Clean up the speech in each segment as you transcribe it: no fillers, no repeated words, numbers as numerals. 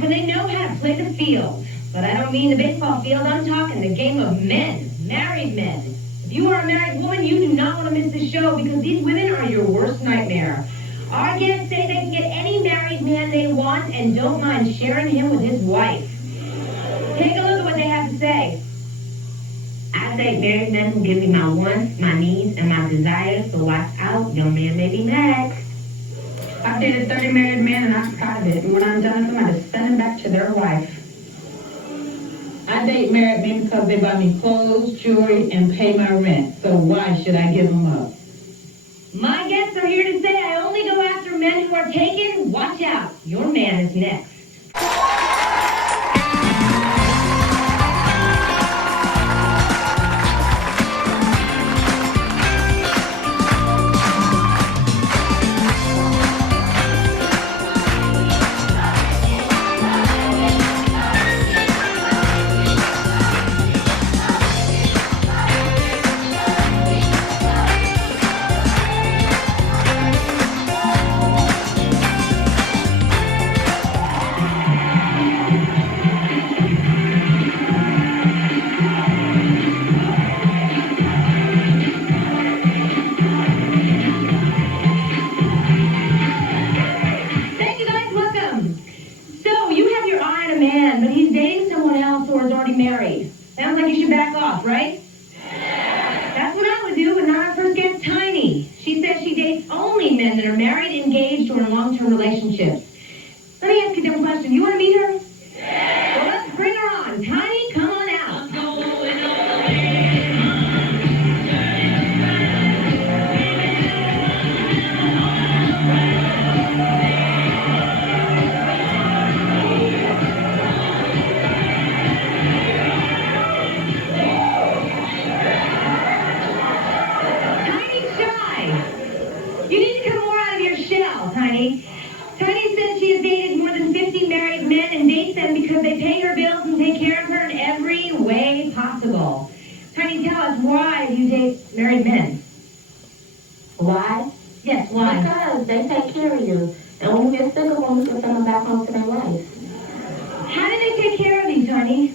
when they know how to play the field. But I don't mean the baseball field. I'm talking the game of men, married men. If you are a married woman, you do not want to miss the show because these women are your worst nightmare. Our guests say they can get any married man they want and don't mind sharing him with his wife. Take a look at what they have to say. I date married men who give me my wants, my needs, and my desires, so watch out, young man may be next. I've dated 30 married men and I'm proud of it. And when I'm done with them, I just send them back to their wife. I date married men because they buy me clothes, jewelry, and pay my rent. So why should I give them up? My guests are here to say I only go after men who are taken. Watch out. Your man is next. Married. Sounds like you should back off, right? That's what I would do, but not our first guest, Tiny. She says she dates only men that are married, engaged, or in long-term relationships. Let me ask you a dumb question. You want to meet her? Well, let's bring her on. Tiny, come on out. Tiny says she has dated more than 50 married men and dates them because they pay her bills and take care of her in every way possible. Tiny, tell us, why do you date married men? Why? Yes, why? Because they take care of you. And when you get sick of them, you can send them back home to their wife. How do they take care of you, Tiny?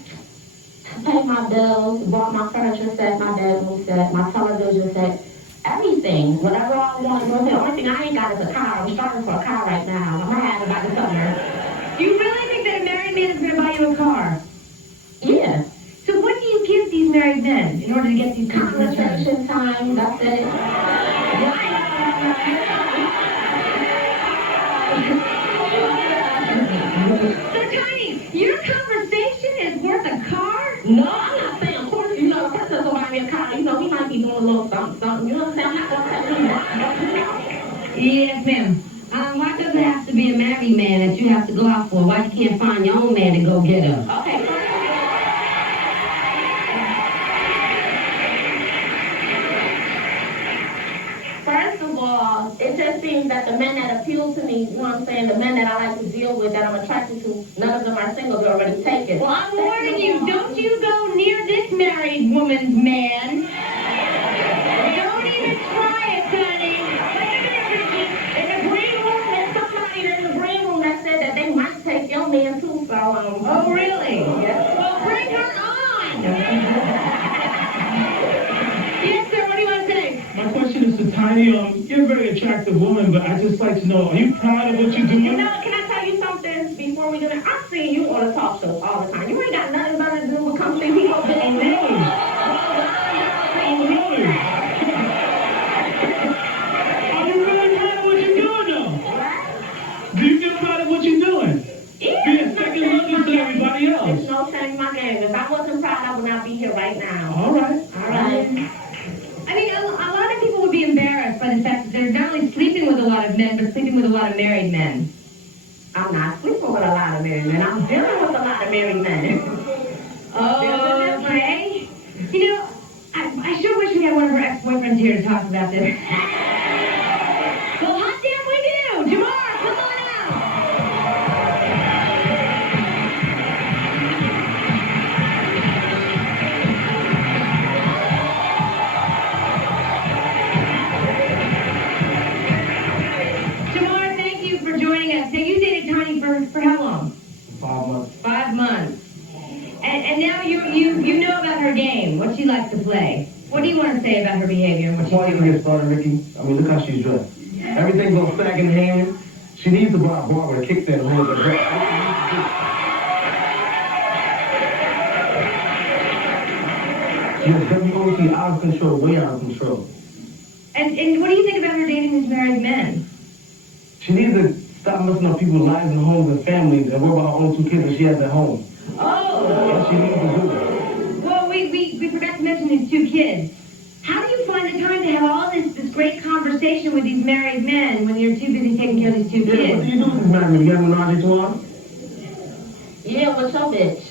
Pay my bills, bought my furniture set, my bedroom set, my television set. Everything, whatever I want to go. The only thing I ain't got is a car. I'm starting for a car right now. I'm gonna have it by the summer. Do you really think that a married man is going to buy you a car? Yeah. So what do you give these married men in order to get these things returned? Conversation time, that's it. So Tiny, your conversation is worth a car? No, I'm not saying, of course, you know, the person will buy me a car. You know, he might be doing a little something. You know what I'm saying? I'm not going to tell him. Yes, ma'am. Why does it have to be a married man that you have to go out for? Why you can't find your own man to go get him? Okay. First of all, it just seems that the men that appeal to me, you know what I'm saying, the men that I like to deal with, that I'm attracted to, none of them are single. They're already taken. Well, I'm warning you, don't you go near this married woman's man. Don't even try it, honey. In the green room, there's somebody in the green room that said that they might take your man too, so, Oh, really? Yes. Well, bring her on. Yes, sir, what do you want to say? My question is to Tiny. You're a very attractive woman, but I just like to know, are you proud of what you're doing? You know, can I tell you something before we do that? I see you on the talk show all the time. You ain't got nothing better to do but come see people getting names. Oh, really? Are you really proud of what you're doing, though? What? Do you feel proud of what you're doing? Yeah. Being second lover to everybody else. There's no shame in my game. If I wasn't proud, I would not be here right now. All right. All right. I mean, a lot of people would be embarrassed by the fact that they're not only sleeping with a lot of men, but sleeping with a lot of married men. I'm not sleeping with a lot of married men. I'm dealing with a lot of married men. Oh, okay. You know, I sure wish we had one of her ex-boyfriends here to talk about this. Well, hot damn we do! Jamar, come on out! Jamar, thank you for joining us. Now, you dated Tiny for how long? 5 months. 5 months. And now you know about her game, what she likes to play. What do you want to say about her behavior and what she's Before I even doing? get started, Ricki, I mean, look how she's dressed. Everything's all sagging and hanging. She needs to buy a barber to kick that and hold that dress. Yes, WOT, out of control, way out of control. And what do you think about her dating these married men? She needs to stop messing up people's lives and homes and families and worry about her own 2 kids that she has at home. Oh! That's what she needs to do. Well, we forgot to mention these 2 kids. How do you find the time to have all this great conversation with these married men when you're too busy taking care of these 2 Yeah, what kids? do you do with this man? You have a menage a trois? Yeah, what's your bitch?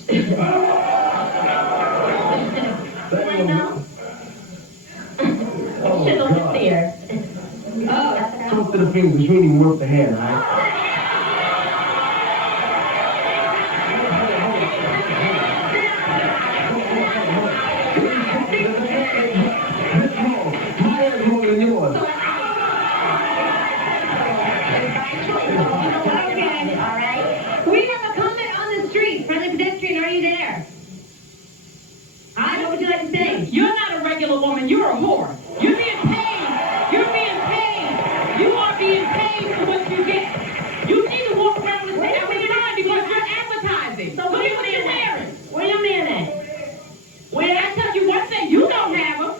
Right now? Oh, Shit on the God. stairs. Oh, Close to the fingers, it's really worth the hand, all right? My head is longer than yours. okay. We have a comment on the street. Friendly pedestrian, are you there? Hi, what would you like to say? You're not a regular woman, you're a whore. You're being paid. You're being paid. You are being paid for what you get. You need to walk around with that every time because you're advertising. So look at what you're wearing. Where your man at? Well, I tell you one thing, you don't have them.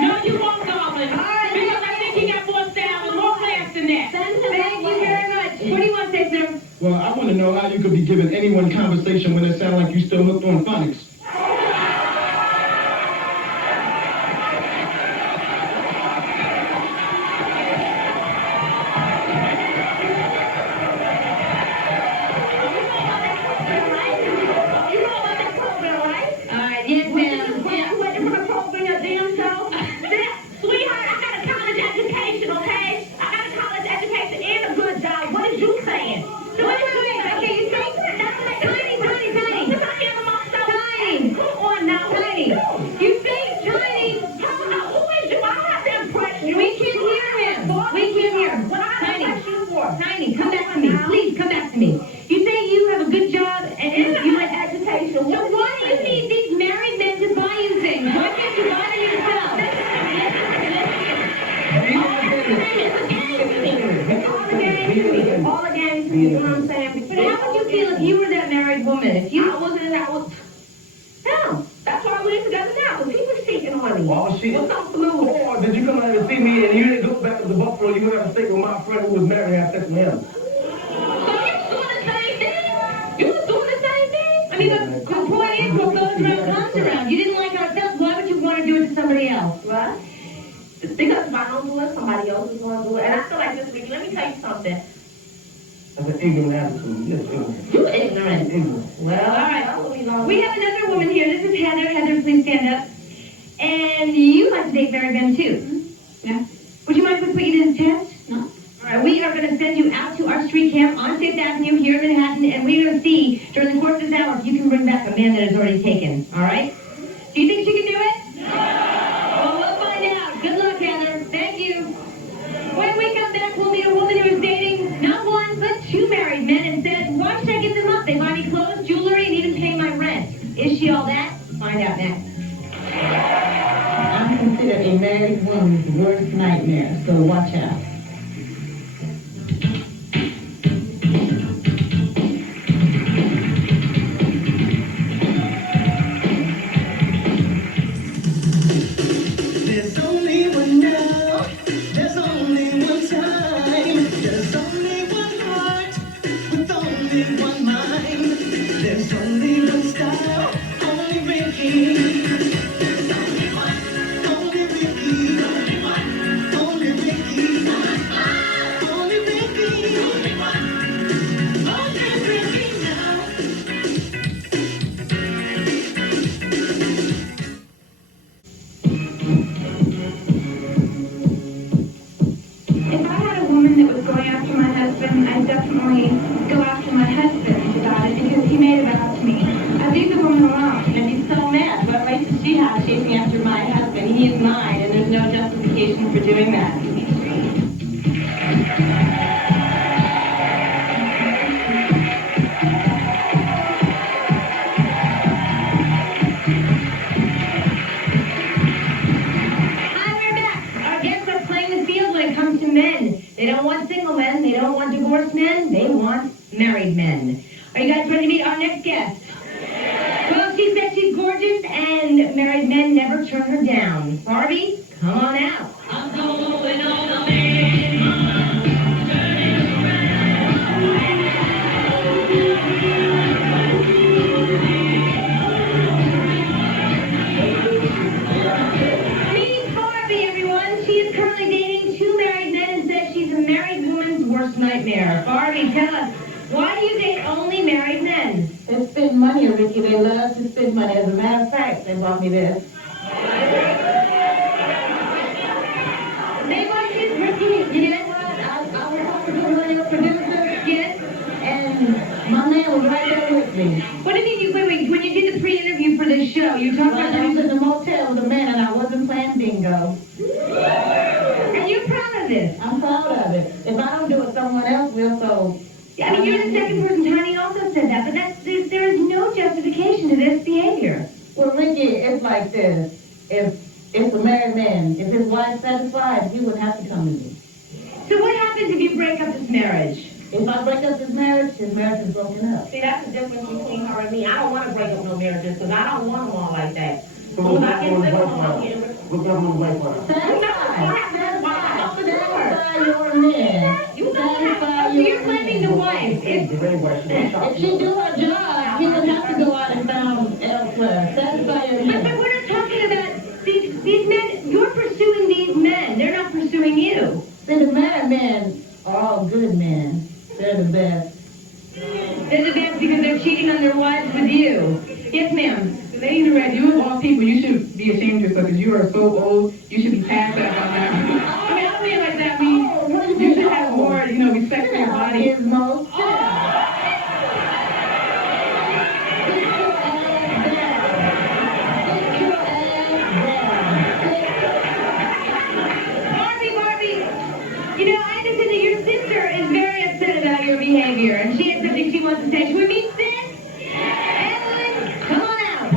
No, you won't, darling. Because I think he got more style and more class than that. Thank you very much. What do you want to say, sir? Well, I want to know how you could be giving anyone conversation when it sounds like you still hooked on phonics. Alright, yes, ma'am. Yeah, waiting for the program, your damn show. Sweetheart, I got a college education, okay? I got a college education and a good job. What is you saying? What is it? Okay, you say Tiny. Come on now. Tiny. You say Tiny. Who is you? I don't have to impress you. We can't hear him. We can't hear him. What I impress you for? Tiny, come back to me. Please, come back to me. You say you have a good job and you like education. So why do you need these married men to buy you things? Why can't you buy them yourself? All against me, you know what I'm saying? But how would you feel if you were that married woman? If you I was. Hell, that's why we're together now, because he was cheating on me. Why was she? What's up, Blue? Or did you come out and see me and you didn't go back to the Buffalo? You went out and stay with my friend who was married and had sex with him. So you was doing the same thing? You was doing the same thing? I mean, the point is, what goes around comes around. You didn't like ourselves. Why would you want to do it to somebody else? What? Because if I don't do it, somebody else is going to do it. And I feel like this week, let me tell you something. That's an ignorant attitude. Yes, ignorant. You ignorant. Ignorant. Well, all right. Right. We have another woman here. This is Heather. Heather, please stand up. And you like to date married men, too. Yeah. Would you mind if we put you to this test? No. All right, we are going to send you out to our street camp on 5th Avenue here in Manhattan, and we're going to see during the course of this hour if you can bring back a man that is already taken. All right? Do you think she can do it? No. Well, we'll find out. Good luck, Heather. Thank you. When we come back, we'll meet a woman who is dating not one, but 2 married men and said, why should I give them up? They buy me clothes, jewelry, and even pay my rent. Is she all that? Find out next. I'm considered a married woman's worst nightmare, so watch out. There's only one love, there's only one time, there's only one heart, with only one mind, there's only one style, only Ricki. There's only one, only Ricki, only one, only Ricki, only Ricki, only one, only Ricki now. If I had a woman that was going after my husband, I'd definitely go after my husband about it because he made it out to me. I'd leave the woman alone. And he's so mad. What right does she have chasing after my husband? He is mine, and there's no justification for doing that. men, they want married men. Are you guys ready to meet our next guest? Well, she said she's gorgeous, and married men never turn her down. Barbie, come on out. I'm going on a man. Meet Barbie, everyone. She is currently dating 2 married men and says she's a married woman's worst nightmare. Barbie, tell us, why do you date only married men? They spend money, Ricki. They love to spend money. As a matter of fact, they bought me this. They want you, Ricki. You know what? I was talking to one of your producers, Yes. and my man was right there with me. What do you mean? Wait. When you did the pre-interview for this show, you talked Well, about I was that. in the motel with a man, and I wasn't playing bingo. And you're proud of this. I'm proud of it. If I don't do it, someone else will, so... I mean, you're the second person. Tiny also said that, but there is no justification to this behavior. Well, Ricki, it's like this. If it's a married man, if his wife's satisfied, he wouldn't have to come to me. So what happens if you break up this marriage? If I break up his marriage is broken up. See, that's the difference between her and me. I don't want to break up no marriages because I don't want them all like that. So When what's I get going sick on of them, I'm with getting rid What's going on with wife? Satisfy your men. Satisfy So your you're blaming the wife. If she do her job, he would have to go out and found elsewhere. Satisfy your But men. we're not talking about these men. You're pursuing these men. They're not pursuing you. See, the married men are all good men. They're the best. They're the best because they're cheating on their wives with you. Yes, ma'am. Lady Red, you of all people, you should be ashamed of yourself because you are so old. You should be past that by now. I mean, I don't mean like that. I mean, you should have more, respect for your body. His most. Barbie, I understand that your sister is very upset about your behavior, and she has something she wants to say. Should we meet sis? Evelyn, come on out.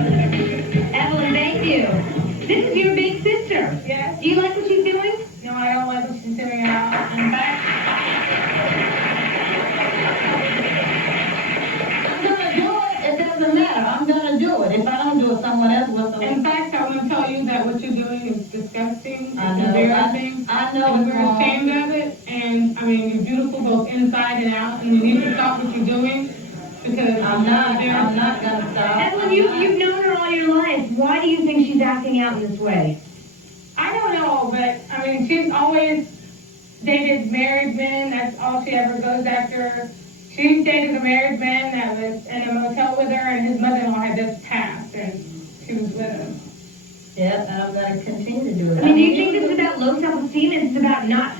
Evelyn, thank you. This is your big sister. Yes. Do you like what she's doing? No, I don't like what she's doing at all. In fact, I'm gonna do it. It doesn't matter. I'm gonna do it. If I don't do it, someone else will. in fact, I want to tell you that what you're doing is disgusting. I It's know. embarrassing. I know And it's we're wrong. ashamed of it. And I mean, you're beautiful both inside and out. And you need to stop what you're doing because I'm not embarrassing. gonna stop. Evelyn, you've known her all your life. Why do you think she's acting out in this way? I don't know, but I mean, she's always dated married men. That's all she ever goes after. She dated a married man that was in a motel with her, and his mother-in-law had just passed, and she was with him. Yep, and I'm gonna continue to do it. I mean, do you think this is about low self-esteem? Is this about not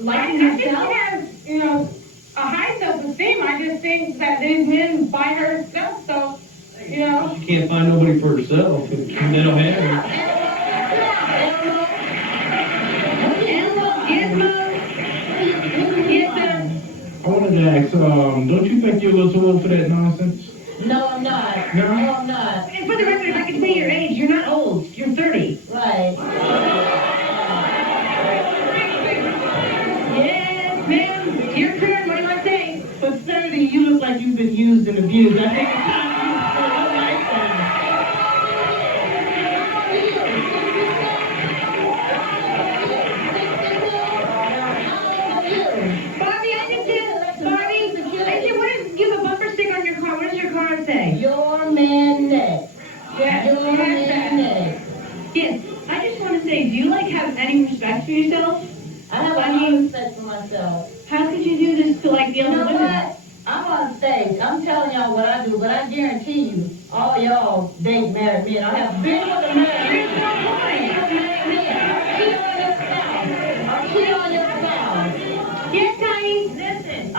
liking I think yourself? she has, a high self-esteem. I just think that these men buy her stuff, so, She can't find nobody for herself if they don't have her. Yes, sir. I wanted to ask, don't you think you're a little too old for that nonsense? No, I'm not. No? No, I'm not. And for the record, if I could say your age, you're not old. You're 30. Right. Yes, ma'am. Your turn. What do you want to say? For 30, you look like you've been used and abused. I think it's time for you to put your life down. Barbie, you have a bumper sticker on your car. What does your car say? Your man next. yes, Your man next. Yes. I just want to say, do you have any respect for yourself? I have a lot of respect for myself. How could you do this to the You other know women? what? I'm on stage. I'm telling y'all what I do, but I guarantee you, all y'all date married men. I have been with a married man. Cheat on your spouse. Yes, Tiny. Listen,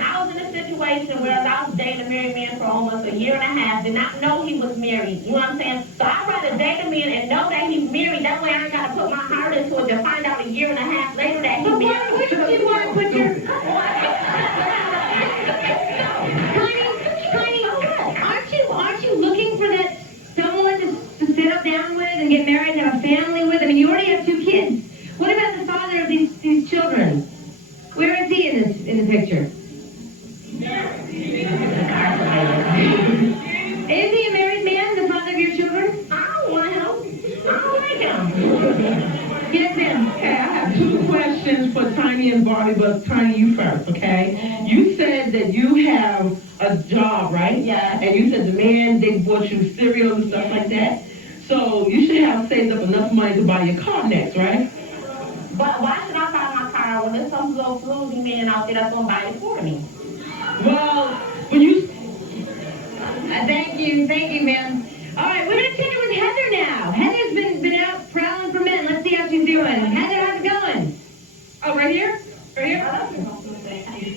I was in a situation where I was dating a married man for almost a year and a half, did not know he was married. You know what I'm saying? So I'd rather date a man and know that he's married. That way I ain't got to put my heart into it to find out a year and a half later that he's But why married. wouldn't you want to put your... Tiny, aren't in the picture? Is he a married man, the father of your children? I don't want him. I don't like him. Yes, ma'am. Okay, I have two questions for Tiny and Barbie, but Tiny, you first, okay? You said that you have a job, right? Yeah. And you said the man, they bought you cereal and stuff like that. So you should have saved up enough money to buy your car next, right? But why should I buy my car when there's some little floozy man out there that's going to buy it for me? Well, when you... Thank you, ma'am. All right, we're going to check in with Heather now. Heather's been out prowling for men. Let's see how she's doing. Heather, how's it going? Oh, right here? Right here? Oh,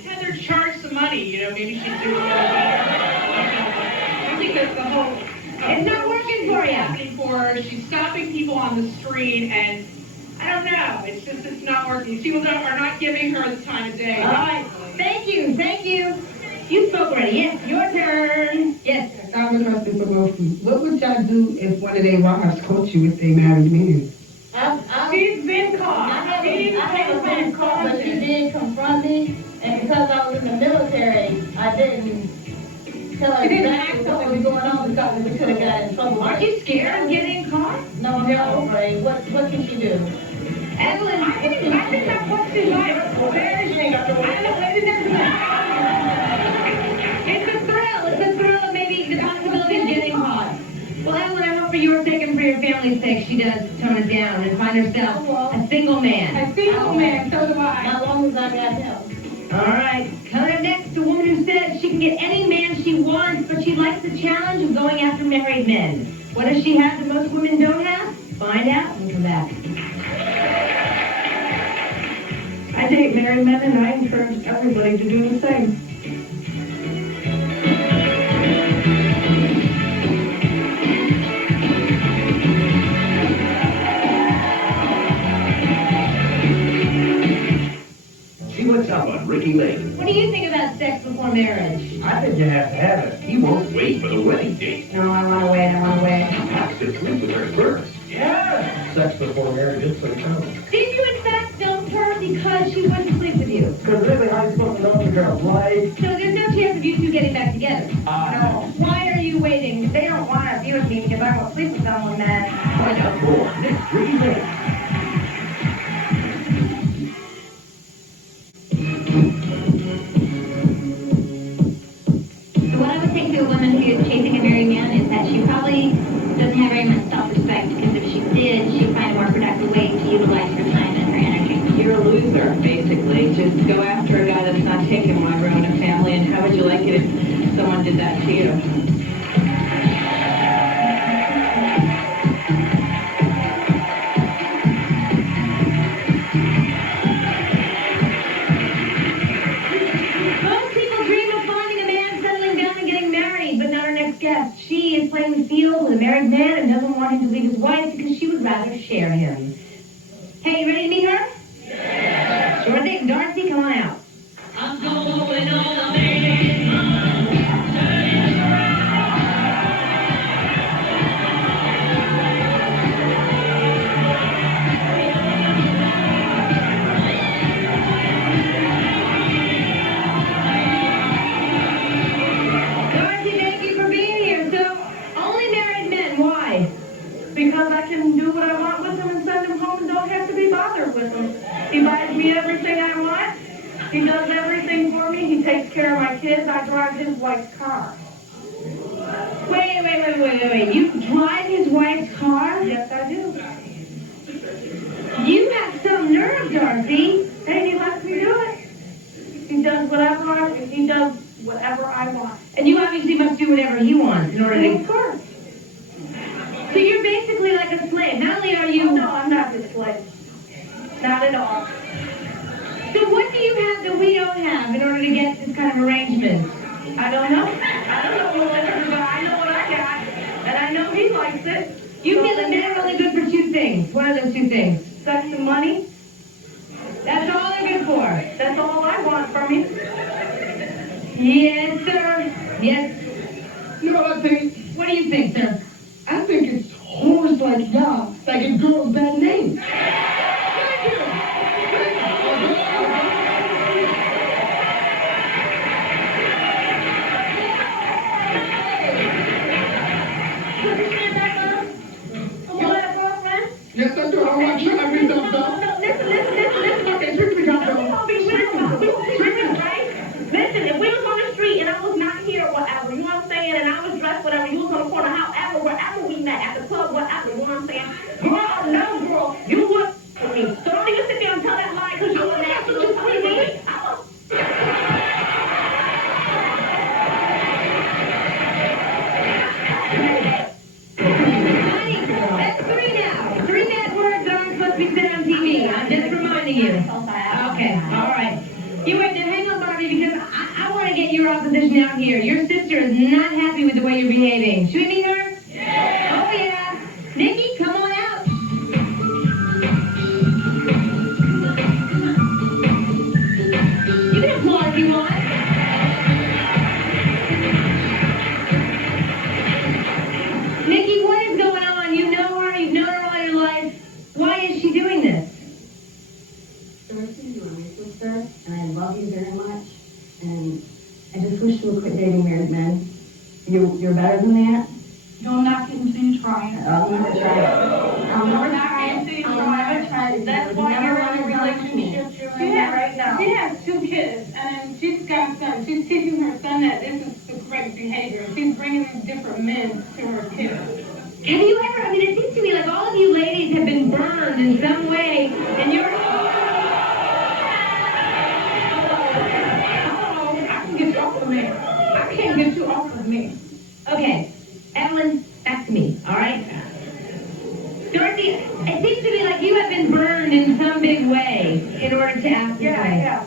Heather charged some money, maybe she'd do a little better. I think that's the whole... It's not working for you. Happening for her. She's stopping people on the street, and I don't know. It's not working. People are not giving her the time of day. All right, thank you. You spoke already. Yes, your turn. Yes. I was asking for both of you. What would y'all do if one of their wives caught you with their married men? She's been caught. I haven't been caught, but she did confront me, and because I was in the military, I didn't tell her exactly what was going on because we could have got in trouble. Are you scared of getting caught? No, I'm not afraid. What can she do? Evelyn, I think that's what she's like. It's a thrill of maybe the possibility of getting caught. Well, Evelyn, I hope for your sake and for your family's sake she does tone it down and find herself a single man. A single man, so do I. As long as I got help. All right, coming up next, a woman who says she can get any man she wants, but she likes the challenge of going after married men. What does she have that most women don't have? Find out when we come back. I date married men, and I encourage everybody to do the same. See what's up on Ricki Lake. What do you think about sex before marriage? I think you have to have it. He won't wait for the wedding date. No, I want to wait. He has to sleep with her first. Yeah. Sex before marriage is so common. Did you in fact dump her because she wouldn't sleep with you? Because really, how you supposed to know if the girl's like? So there's no chance of you two getting back together? No. Why are you waiting? They don't want to be with me because I won't sleep with someone that... Find out more next Ricki Lake. So what I would say to a woman who is chasing a married man is that she probably doesn't have very much self-respect, because if she did, she'd find a more productive way to utilize her time and her energy. You're a loser, basically. Just go after a guy that's not taking one, ruin a family, and how would you like it if someone did that to you? Most people dream of finding a man, settling down and getting married, but not our next guest. She is playing the field with a married man and doesn't want him to leave his wife because she would rather share him. Hey, you ready to meet her? Yeah. Sure thing. Darcy, come on out. I'm going on a man. Darcy, thank you for being here. So, only married men. Why? Because I can do what I want with him and send him home and don't have to be bothered with him. He buys me everything I want. He does everything for me. He takes care of my kids. I drive his wife's car. Wait. You drive his wife's car? Yes, I do. You have some nerve, Darcy. And he lets me do it. He does whatever I want. And you obviously must do whatever he wants in order And to... of course. So you're basically like a slave. Not only are you... No, I'm not his slave. Not at all. So what do you have that we don't have in order to get this kind of arrangement? I don't know. But I know what I got. And I know he likes it. You feel that men are only good for two things. What are those two things? Sex and money. That's all they're good for. That's all I want from you. Yes, sir. Yes. You know what I think? What do you think, sir? I think it's whores like y'all that give girls bad names. dress, whatever. You was on the corner, however, wherever we met, at the club, whatever. You know what I'm saying? Girl, no, girl, you would for me. So don't even sit there and tell that lie because you were nasty. Don't tell me. Three bad words that aren't supposed to be said on TV. I'm just reminding you. Okay, all right. You wait there, hang on, Barbie, because I want to get your opposition out here. Your sister is not happy with the way you're behaving. Should we meet her? Yeah. Oh, yeah. Nikki, come on out. You can applaud if you want. Nikki, what is going on? You know her, you've known her all your life. Why is she doing this? Darcy, you are my sister, and I love you very much, and I just wish you would quit dating married men. You're better than that. Don't knock it until you try it. I'll never try it. I'll never Knock it until you I'll try never it. try it. That's why you're in a relationship you're in right now. She has 2 kids, and she's got a son. She's teaching her son that this is the correct behavior. She's bringing these different men to her kids. Have you ever, I mean, it seems to me like all of you ladies have been burned in some way, and you're... I can get you off of me. I can't get you off of me. Okay, Evelyn, back to me, all right? Darcy, it seems to me like you have been burned in some big way in order to act this way. Yeah.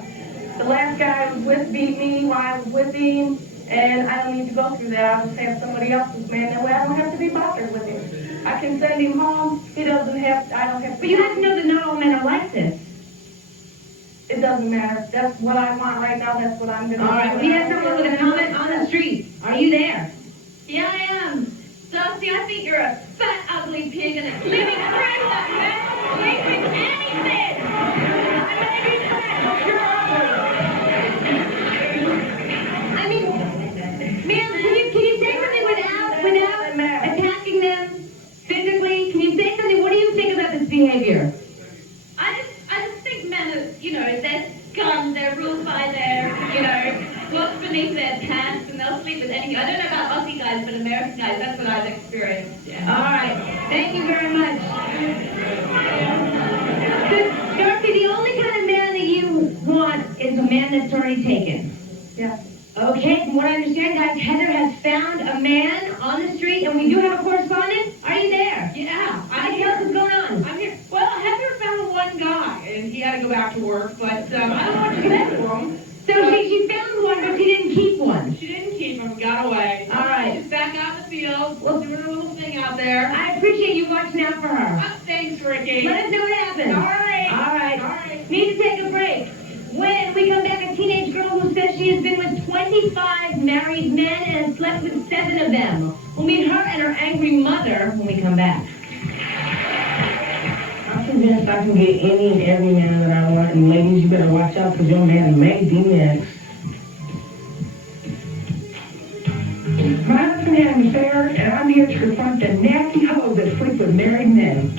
The last guy I was with beat me while I was with him, and I don't need to go through that. I'll just have somebody else's man. That way I don't have to be bothered with him. I can send him home. He doesn't have, I don't have to. But you have to know that not all men are like this. It doesn't matter. That's what I want right now. That's what I'm going to do. All right, we have someone with a comment on the street. Are you there? Yeah, I am. Darcy, I think you're a fat, ugly pig and a living threat that man sleeping anything. I'm going to be fat, you're ugly. I mean, ma'am, can you say something without attacking them physically? Can you say something? What do you think about this behavior? I just think men are, you know, they're scum, they're ruled by their, you know, what's beneath their pants, and they'll sleep with anything. I don't know about Aussie guys, but American guys, that's what I've experienced. Yeah. All right. Thank you very much. So, Darcy, the only kind of man that you want is a man that's already taken. Yeah. Okay, from what I understand, guys, Heather has found a man on the street, and we do have a correspondent. Are you there? Yeah. Tell us what's going on. I'm here. Well, Heather found one guy, and he had to go back to work, but I don't know what to say to him. So she found one, but she didn't keep one. She didn't keep him, got away. All right. She's back out in the field, doing her little thing out there. I appreciate you watching out for her. Thanks, Ricki. Let us know what happens. All right. All right. Need to take a break. When we come back, a teenage girl who says she has been with 25 married men and has slept with 7 of them. We'll meet her and her angry mother when we come back. I'm convinced I can get any and every man that I want. And ladies, you better watch out because your man may be next. My husband had an affair, and I'm here to confront the nasty hoes that sleep with married men.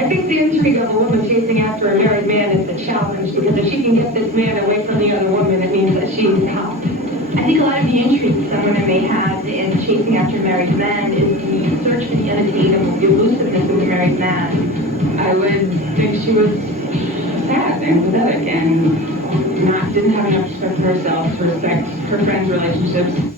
I think the intrigue of a woman chasing after a married man is the challenge, because if she can get this man away from the other woman, it means that she's helped. I think a lot of the intrigue some women may have in chasing after married men is the search for the identity and the elusiveness of the married man. I would think she was sad and pathetic and didn't have enough respect for herself to respect her friends' relationships.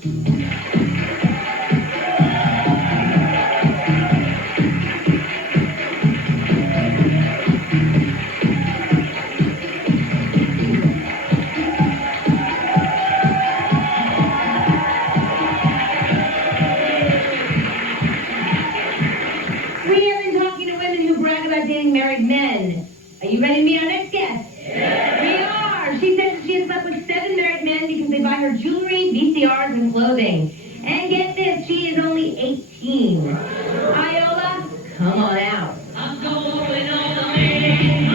Married men. Are you ready to meet our next guest? Yeah. We are. She says she has slept with 7 married men because they buy her jewelry, VCRs, and clothing. And get this, she is only 18. Iola, Come on out. I'm going on the main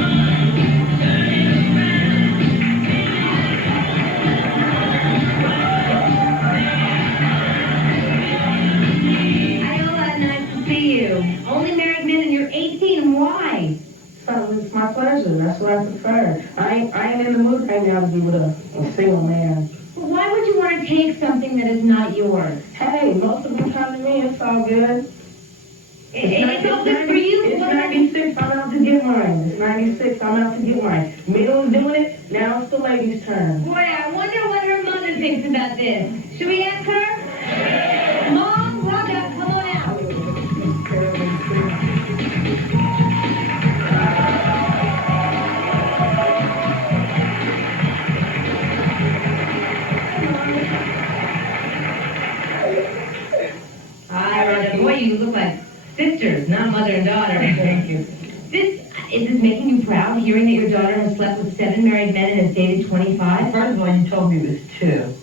Iola, nice to see you. Only married men and you're 18. Why? So it's my pleasure. That's what I prefer. I ain't in the mood right now to be with a single man. Well, why would you want to take something that is not yours? Hey, most of them come to me. It's all good. It's all good for you? It's 96. I'm out to get mine. It's 96. I'm out to get mine. Middle's doing it. Now it's the lady's turn. Boy, I wonder what her mother thinks about this. Should we ask her? Mom, Rhonda, come on out. Hi, Rhonda. Boy, you look like sisters, not mother and daughter. Thank you. Is this making you proud, hearing that your daughter has slept with 7 married men and has dated 25? First of all, you told me it was 2.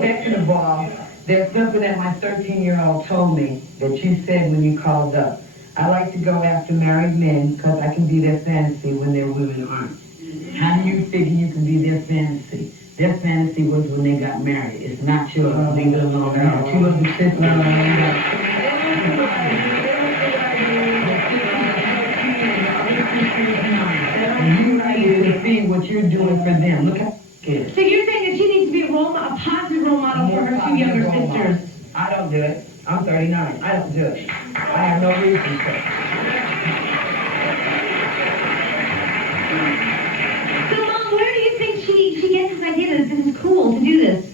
Second of all, there's something that my 13-year-old told me that you said when you called up. I like to go after married men because I can be their fantasy when their women aren't. How do you figure you can be their fantasy? Their fantasy was when they got married. It's not yours. Leave it alone. You got 2 of them sisters. You need to see what you're doing for them. Look at kids. So you're saying that she needs to be a positive role model for her 2 younger sisters? I don't do it. I'm 39. I don't do it. I have no reason to. So, Mom, where do you think she gets this idea that this is cool to do this?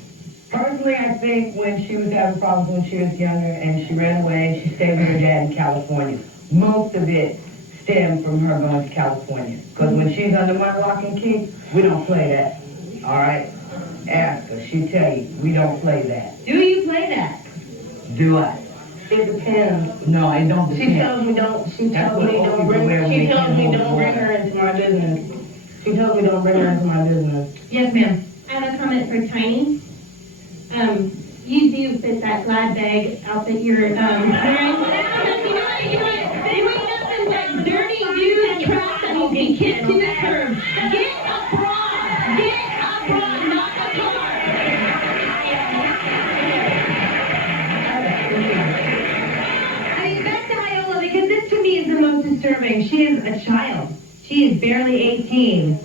Personally, I think when she was having problems when she was younger and she ran away, she stayed with her dad in California. Most of it stemmed from her going to California. Because when she's under my lock and key, we don't play that. All right? Ask her. She'll tell you, we don't play that. Do you play that? Do I? It depends. No, it don't depend. She tells me don't bring her into my business. She tells me don't bring her into my business. Yes, ma'am. I have a comment for Tiny. You do fit that glad bag outfit you're wearing. You ain't nothing but dirty used trash that will be kicked to the curb. Get a bra! Get a bra, not a car! I mean, back to Iola, because this to me is the most disturbing. She is a child. She is barely 18.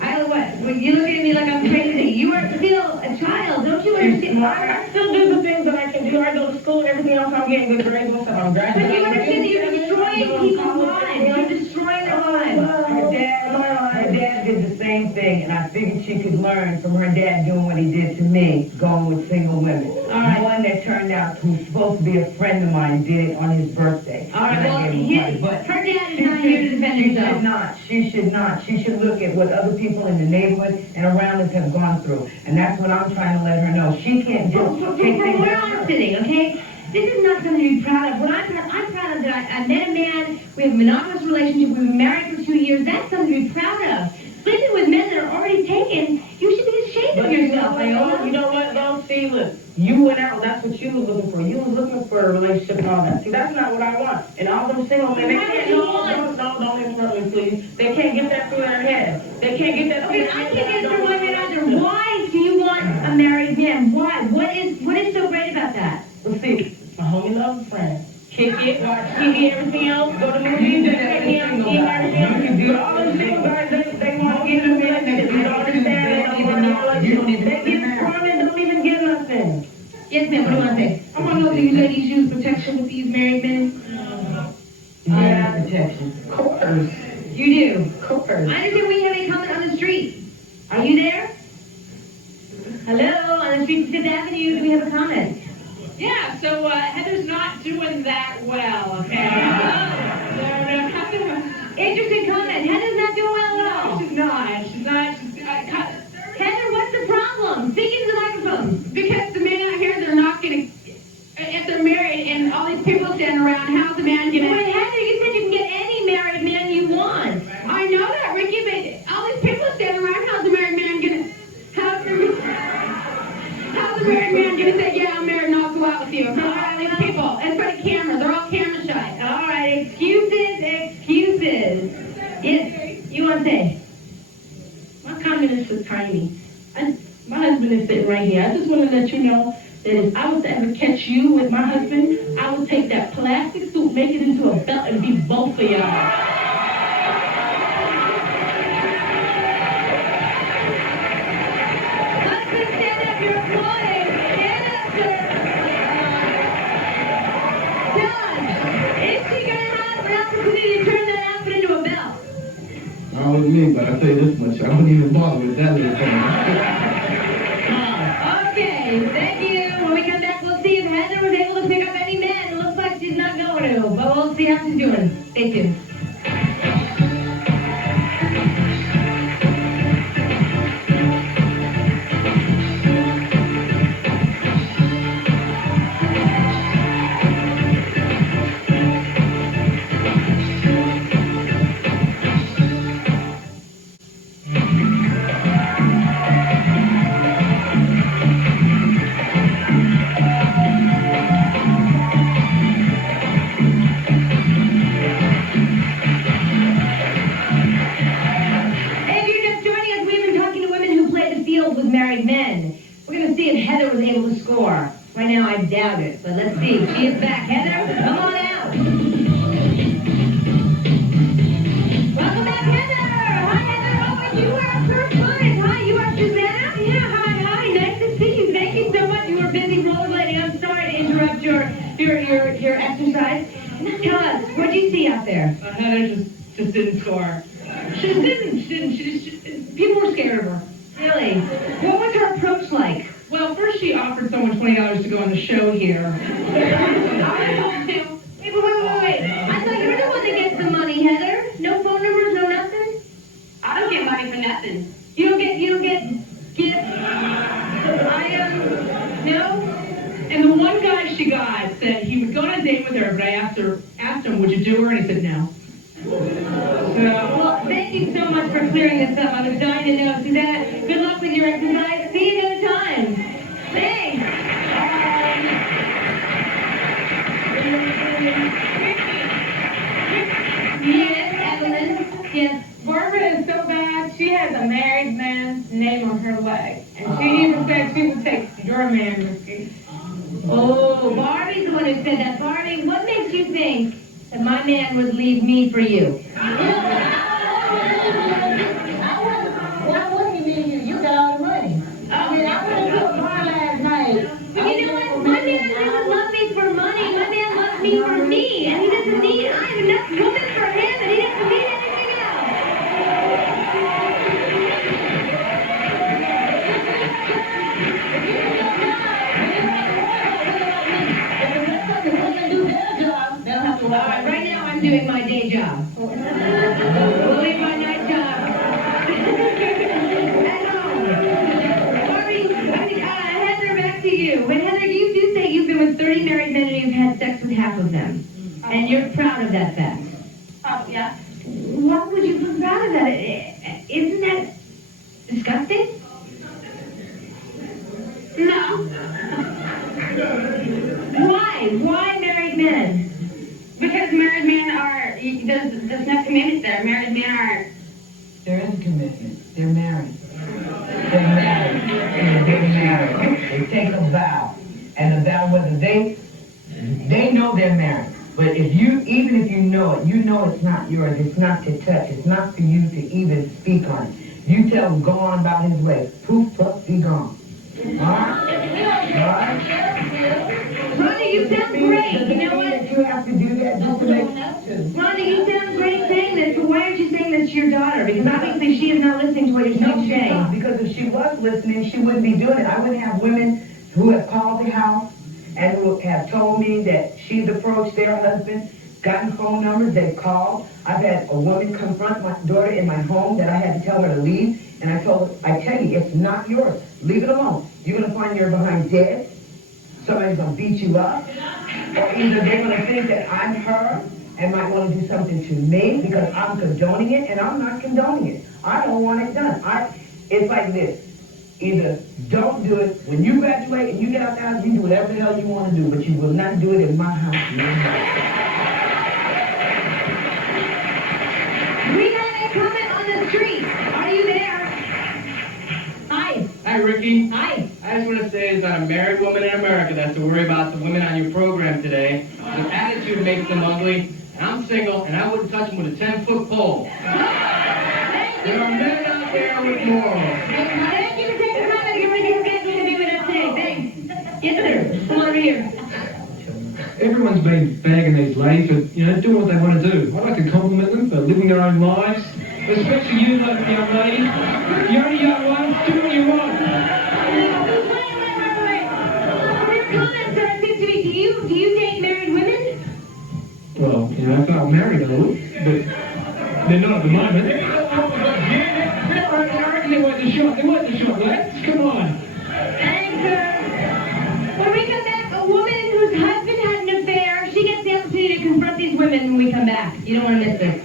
Iola, what? Well, you're looking at me like I'm crazy. You are still a child. Don't you understand? I still do the things that I can do. I go to school, everything else I'm getting good grades on, so I'm graduating. But you understand that you're destroying people's lives. You're destroying their lives. Her dad did the same thing, and I figured she could learn from her dad doing what he did to me, going with single women. All right. One that turned out who's supposed to be a friend of mine did it on his birthday. All right, well, her dad is not here to defend himself. She should not. She should look at what other people in the neighborhood and around us have gone through. And that's what I'm trying to let her know. She can't just take From things where I'm sitting, okay? This is not something to be proud of. What I'm proud of that I met a man, we have a monogamous relationship, we've been married for 2 years. That's something to be proud of. Sleeping with men that are already taken, you should be ashamed of yourself, Iola. You know what, though? See, look, you went out, that's what you was looking for. You was looking for a relationship and all that. See, that's not what I want. And all them single men, they can't, don't interrupt me, please. They can't get that through their head. They can't get that through their head. I can't get through my head either. Why do you want a married man? Why? What is so great about that? Well, see, my homie loves a friend. Kick it, watch TV, everything else, go to movies, and take me out, eat everything. But all them single guys, they want to get in a relationship. You don't understand, they don't want to relationship. They get sprung and don't even get nothing. Yes, ma'am, what do you want to say? I want to know, do you ladies use protection with these married men? Yeah, protection. Of course. You do? Of course. I understand we have a comment on the street. Are you there? Hello, on the street of Fifth Avenue, do we have a comment? Yeah, so Heather's not doing that well, okay? Interesting comment. Heather's not doing well at all. She's not. Heather, what's the problem? Speak into the microphone. Because the men out here, they're not going to, if they're married and all these people standing around, how's the man going to... Wait, Heather, you said you can get any married man you want. I know that, Ricki, but all these people standing around, how's the married man going to... How's the married man going to say, yeah, I'm married and I'll go out with you? In front of all these people, in front of cameras, they're all camera shy. All sitting right here. I just want to let you know that if I was to ever catch you with my husband, I would take that plastic suit, make it into a belt, and beat both of y'all. Husband, stand up, you're applauding. Stand up, sir. John, is she going to have an opportunity to turn that outfit into a belt? Not with me, but I'll tell you this much, I wouldn't even bother with that little thing. Okay, thank you. When we come back, we'll see if Heather was able to pick up any men. It looks like she's not going to, but we'll see how she's doing. Stay tuned. If you're just joining us, we've been talking to women who play the field with married men. We're going to see if Heather was able to score. Right now, I doubt it, but let's see. She is back. Heather, come on out. Welcome back, Heather. Hi, Heather. Oh, you are surprised. Hi, you are Susanna? Yeah, hi. Nice to see you. Thank you so much. You were busy rollerblading. I'm sorry to interrupt your exercise. Tell us, what did you see out there? Heather just didn't score. She didn't. People were scared of her. Really? What was her approach like? Well, first she offered someone $20 to go on the show here. Wait. I thought you were the one that gets the money, Heather. No phone numbers, no nothing? I don't get money for nothing. You don't get gifts? No? And the one guy she got said he would go on a date with her, but I asked him, would you do her? And he said no. Well, thank you so much for clearing this up. I was dying to know. Susanna, good luck with your exercise. See you another time. Thanks. Yes, Evelyn. Yes. Barbara is so bad, she has a married man's name on her leg. And she even said she would take your man, Ricki. Oh, Barbie's the one who said that. Barbie, what makes you think that my man would leave me for you? Why wouldn't he leave you? You got all the money. I mean, I went to a bar last night. But you know what? My man doesn't love me for money. My man loves me for me. And he doesn't need, I have enough woman for him, and he doesn't need anything else. All right, right now I'm doing my day job. We'll leave my night job at home. Barbie, Heather, back to you. When Heather, you do say you've been with 30 married men and you've had sex with half of them. And you're proud of that fact. Oh, yeah. Why would you be proud of that? Isn't that disgusting? No. Why? Why married men? Because married men are, there's no commitment there. Married men are. There is a commitment. They're married. They're married. They're married. They take a vow. And the vow, whether they know they're married. But even if you know it, you know it's not yours. It's not to touch. It's not for you to even speak on it. You tell him, go on about his way. Poof, puff, be gone. All right? Rhonda, you sound great. You know what? You have to do that just to make Rhonda, you sound great saying this, but why aren't you saying this to your daughter? Because obviously she is not listening to what you're saying. Because if she was listening, she wouldn't be doing it. I would have women who have called the house and who have told me that she's approached their husband, gotten phone numbers, they've called. I've had a woman confront my daughter in my home that I had to tell her to leave. And I tell you, it's not yours. Leave it alone. You're going to find you're behind dead. Somebody's going to beat you up. Or either they're going to think that I'm her and might want to do something to me because I'm condoning it, and I'm not condoning it. I don't want it done. It's like this. Either don't do it. When you graduate and you get out the house, you do whatever the hell you want to do, but you will not do it in my house. We got a comment on the street. Are you there? Hi. Hi, Ricki. Hi. I just want to say there's not a married woman in America that has to worry about the women on your program today. The attitude makes them ugly. And I'm single, and I wouldn't touch them with a 10-foot pole. There are men out there with morals. Thank you for taking the time out of your regular schedule to be with us today. Thanks. Yes, sir. Come on over here. Everyone's been bagging these ladies for, doing what they want to do. I'd like to compliment them for living their own lives. Especially you, young lady. You're only young ones. Do what you want. Your comments are seem to be, do you date married women? Well, if I were married, I would. But they're not at the moment. There was a shot, lads. Come on. Thanks, sir. When we come back, a woman whose husband had an affair, she gets the opportunity to confront these women when we come back. You don't want to miss this.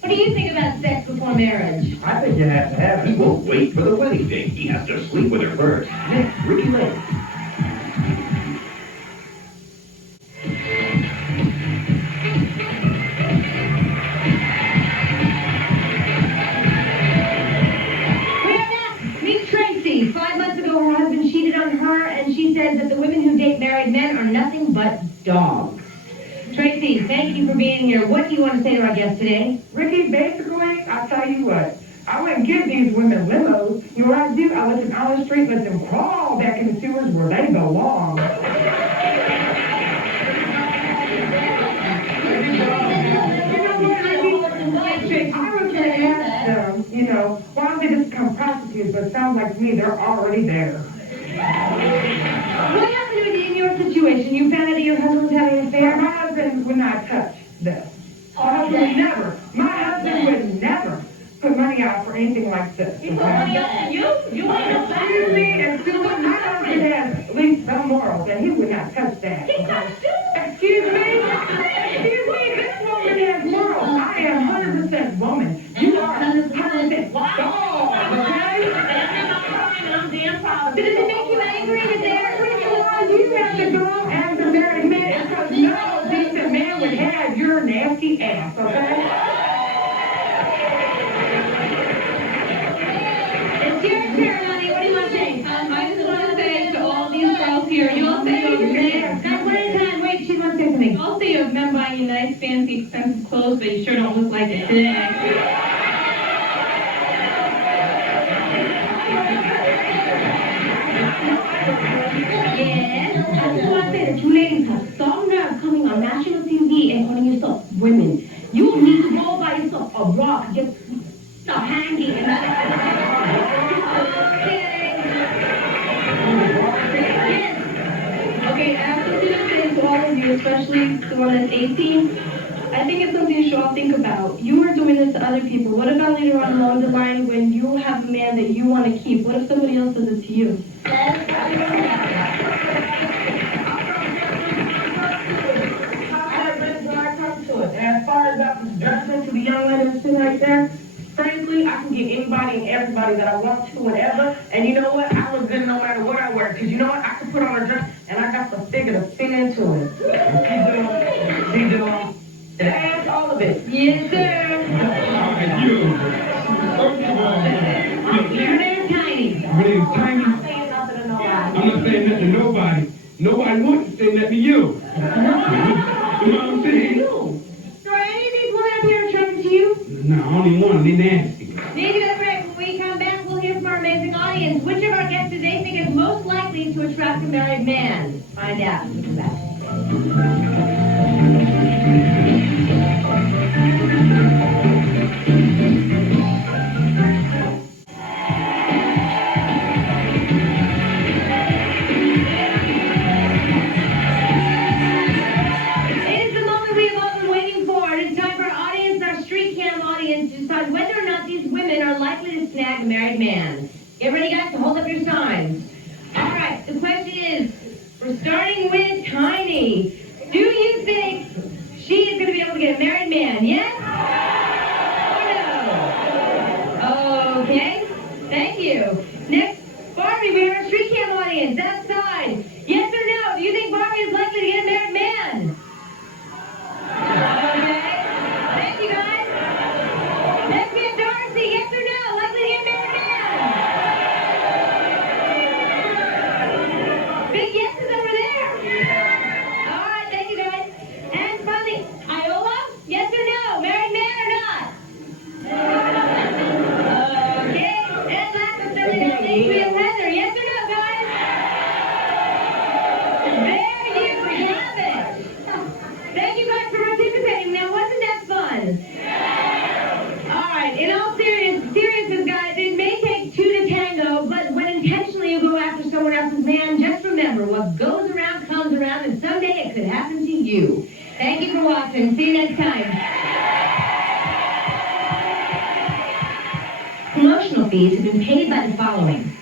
What do you think about sex before marriage? I think you have to have He it. won't wait for the wedding date. He has to sleep with her first. Next, Ricki Lake. Meet Tracy. 5 months ago, her husband cheated on her, and she says that the women who date married men are nothing but dogs. Tracy, thank you for being here. What do you want to say to our guest today? Ricki, basically, I'll tell you what. I wouldn't give these women limos. You know what I do? I let them out on the street, let them crawl back in the sewers where they belong. I was going to ask them, why don't they just become prostitutes? But it sounds like to me they're already there. What happened in your situation? You found out that your husband was having an affair? My husband would not touch this. My husband would never put money out for anything like this. He put money out for you? You ain't no Excuse me, my husband has at least some morals, and he would not touch that. He touched you? Excuse me, this woman has morals. I am 100% woman. You are 100% dog, okay? I'm damn proud of Does it make you angry that they're... You have to go after married men because no decent man would have your nasty ass, okay? It's your turn, honey. What do you want to say? I just want to say to all these girls here, you'll say Not one at a time. Wait, she wants to say something. I'll say you have men buying you nice, fancy, expensive clothes, but you sure don't look like it today. Yes, I just want to say that you ladies have some nerve coming on national TV and calling yourself women. You need to go buy yourself a rock, just stop hanging. Okay, I have something to say to all of you, especially the one that's 18. I think it's something you should all think about. You are doing this to other people. What about later on along the line when you have a man that you want to keep? What if somebody else does it to you? I come to it. And as far as that was judgment to the young lady that's sitting right there, frankly, I can get anybody and everybody that I want to, whatever. And you know what? I look good no matter what I wear. Because you know what? I can put on a dress and I got the figure to fit into it. She do. That's all of it. Yes, sir. Your name's Tiny. My name's Tiny. I'm saying nothing to nobody. I'm not saying nothing to nobody. Nobody wants to say nothing to you. You know what I'm saying? So are any of these women up here attracted to you? No, only one. They nasty. Maybe that's right. When we come back, we'll hear from our amazing audience. Which of our guests do they think is most likely to attract a married man? Find out when we come back. It is the moment we have all been waiting for. It is time for our audience, our street cam audience, to decide whether or not these women are likely to snag a married man. Get ready, guys, to hold up your signs. All right, the question is, we're starting with Tiny. Do you think she is going to be able to get a married man? Yes? Or no? Okay? Thank you. Next, Barbie, we have a street cam audience outside. Yes or no? Do you think Barbie is likely to get a married man? Okay. Thank you, guys. Next, we have Darcy. Yes or no? Likely to get a married man? Big yeses over there. All right, thank you, guys. And finally, Iola, yes or no? Married man or not? Okay. And last but certainly not least, we have Heather. Yes or no, guys? There you have it. Thank you guys for participating. Now, wasn't that fun? All right. In all seriousness, guys, it may take two to tango, but when intentionally you go after someone else's man, just remember what goes around comes around, and someday it could happen to you. Thank you for watching. See you next time. Promotional fees have been paid by the following.